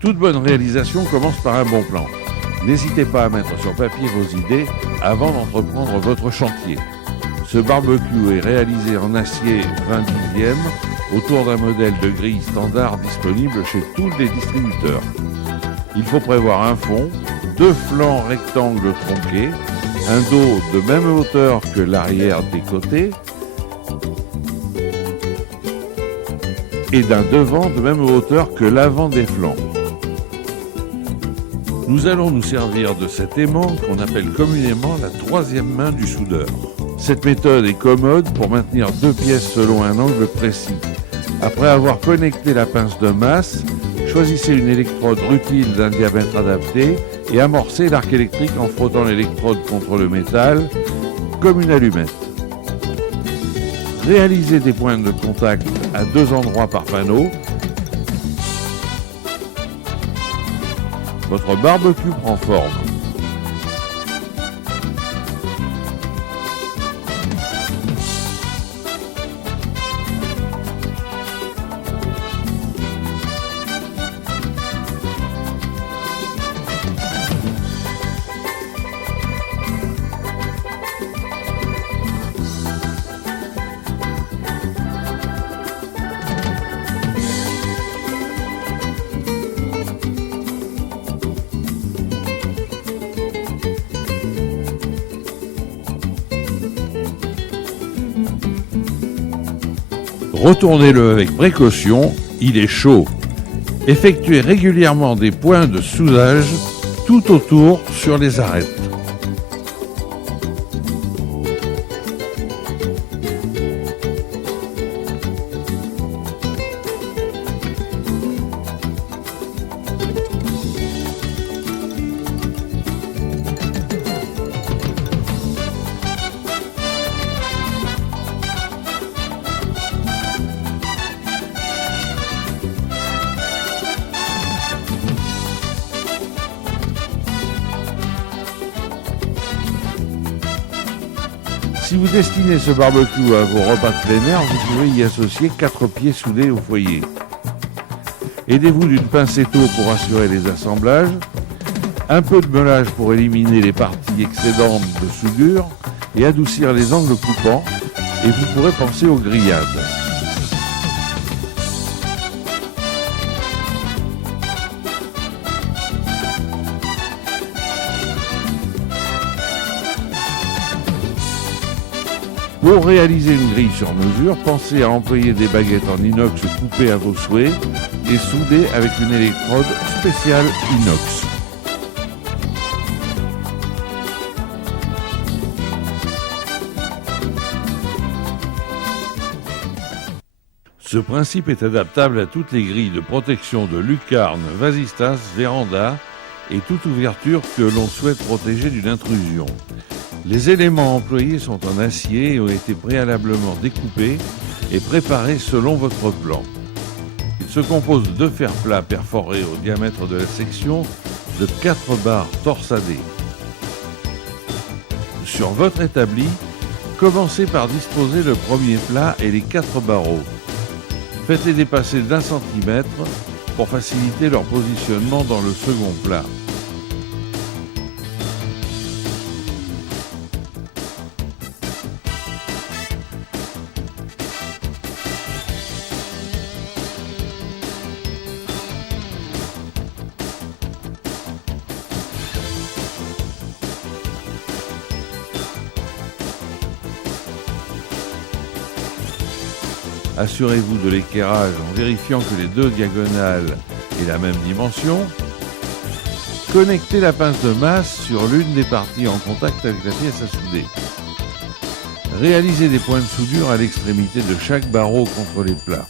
Toute bonne réalisation commence par un bon plan. N'hésitez pas à mettre sur papier vos idées avant d'entreprendre votre chantier. Ce barbecue est réalisé en acier 20/10 autour d'un modèle de grille standard disponible chez tous les distributeurs. Il faut prévoir un fond, 2 flancs rectangles tronqués, un dos de même hauteur que l'arrière des côtés et d'un devant de même hauteur que l'avant des flancs. Nous allons nous servir de cet aimant qu'on appelle communément la troisième main du soudeur. Cette méthode est commode pour maintenir 2 pièces selon un angle précis. Après avoir connecté la pince de masse, choisissez une électrode rutile d'un diamètre adapté et amorcez l'arc électrique en frottant l'électrode contre le métal comme une allumette. Réalisez des points de contact à 2 endroits par panneau. Votre barbecue prend forme. Retournez-le avec précaution, il est chaud. Effectuez régulièrement des points de soudage tout autour sur les arêtes. Si vous destinez ce barbecue à vos repas de plein air, vous pouvez y associer 4 pieds soudés au foyer. Aidez-vous d'une pincetto pour assurer les assemblages, un peu de meulage pour éliminer les parties excédentes de soudure et adoucir les angles coupants, et vous pourrez penser aux grillades. Pour réaliser une grille sur mesure, pensez à employer des baguettes en inox coupées à vos souhaits et soudées avec une électrode spéciale inox. Ce principe est adaptable à toutes les grilles de protection de lucarnes, vasistas, vérandas et toute ouverture que l'on souhaite protéger d'une intrusion. Les éléments employés sont en acier et ont été préalablement découpés et préparés selon votre plan. Il se compose de 2 fers plats perforés au diamètre de la section de 4 barres torsadées. Sur votre établi, commencez par disposer le premier plat et les 4 barreaux. Faites-les dépasser d'1 centimètre pour faciliter leur positionnement dans le second plat. Assurez-vous de l'équerrage en vérifiant que les 2 diagonales aient la même dimension. Connectez la pince de masse sur l'une des parties en contact avec la pièce à souder. Réalisez des points de soudure à l'extrémité de chaque barreau contre les plats.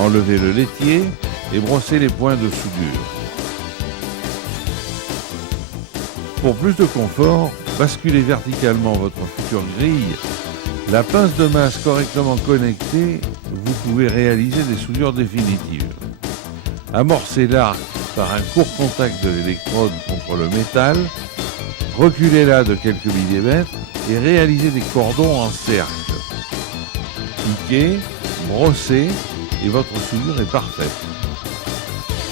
Enlevez le laitier et brossez les points de soudure. Pour plus de confort, basculez verticalement votre future grille. La pince de masse correctement connectée, vous pouvez réaliser des soudures définitives. Amorcez l'arc par un court contact de l'électrode contre contre le métal, reculez-la de quelques millimètres et réalisez des cordons en cercle. Piquez, brossez et votre soudure est parfaite.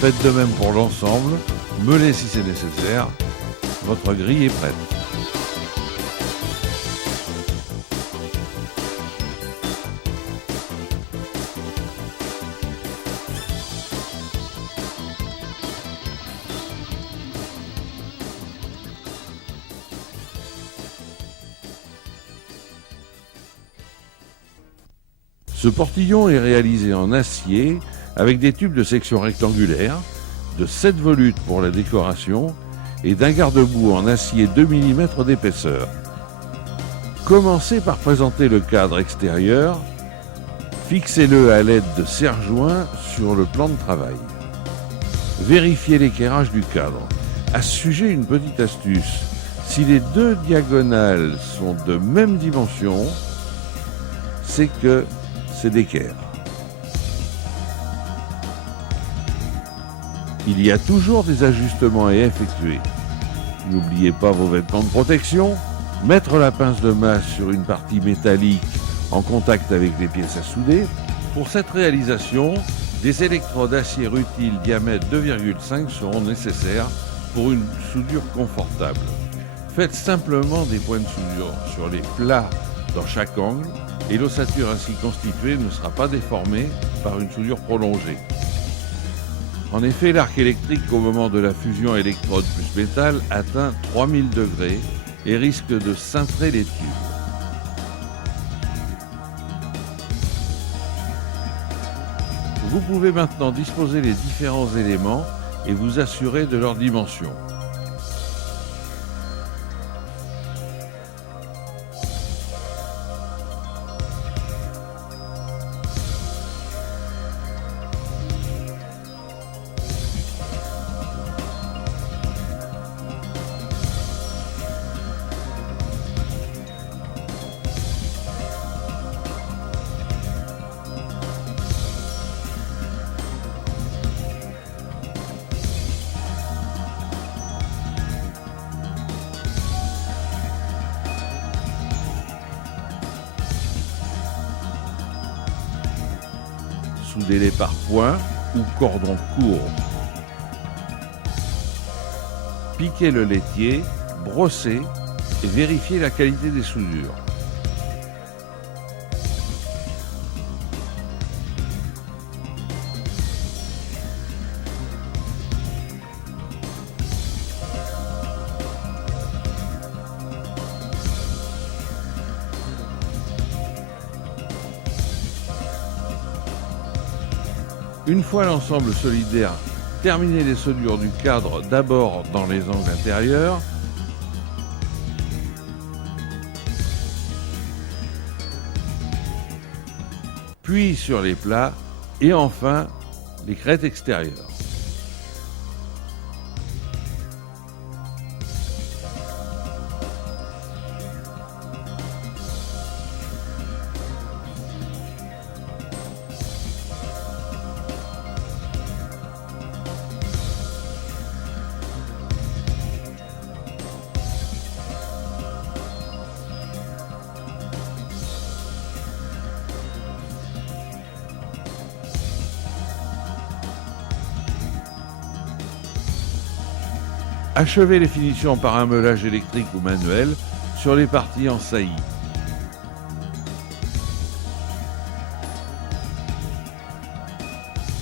Faites de même pour l'ensemble, meulez si c'est nécessaire, votre grille est prête. Ce portillon est réalisé en acier avec des tubes de section rectangulaire, de 7 volutes pour la décoration et d'un garde-boue en acier 2 mm d'épaisseur. Commencez par présenter le cadre extérieur, fixez-le à l'aide de serre-joints sur le plan de travail. Vérifiez l'équerrage du cadre. À ce sujet, une petite astuce. Si les deux diagonales sont de même dimension, c'est que c'est d'équerre. Il y a toujours des ajustements à effectuer. N'oubliez pas vos vêtements de protection, mettre la pince de masse sur une partie métallique en contact avec les pièces à souder. Pour cette réalisation, des électrodes acier rutile diamètre 2,5 seront nécessaires pour une soudure confortable. Faites simplement des points de soudure sur les plats dans chaque angle et l'ossature ainsi constituée ne sera pas déformée par une soudure prolongée. En effet, l'arc électrique au moment de la fusion électrode plus métal atteint 3000 degrés et risque de cintrer les tubes. Vous pouvez maintenant disposer les différents éléments et vous assurer de leur dimension. Soudez-les par points ou cordon court. Piquez le laitier, brossez et vérifiez la qualité des soudures. Une fois l'ensemble solidaire, terminez les soudures du cadre d'abord dans les angles intérieurs, puis sur les plats et enfin les crêtes extérieures. Achevez les finitions par un meulage électrique ou manuel sur les parties en saillie.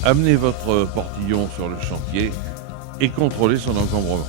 Amenez votre portillon sur le chantier et contrôlez son encombrement.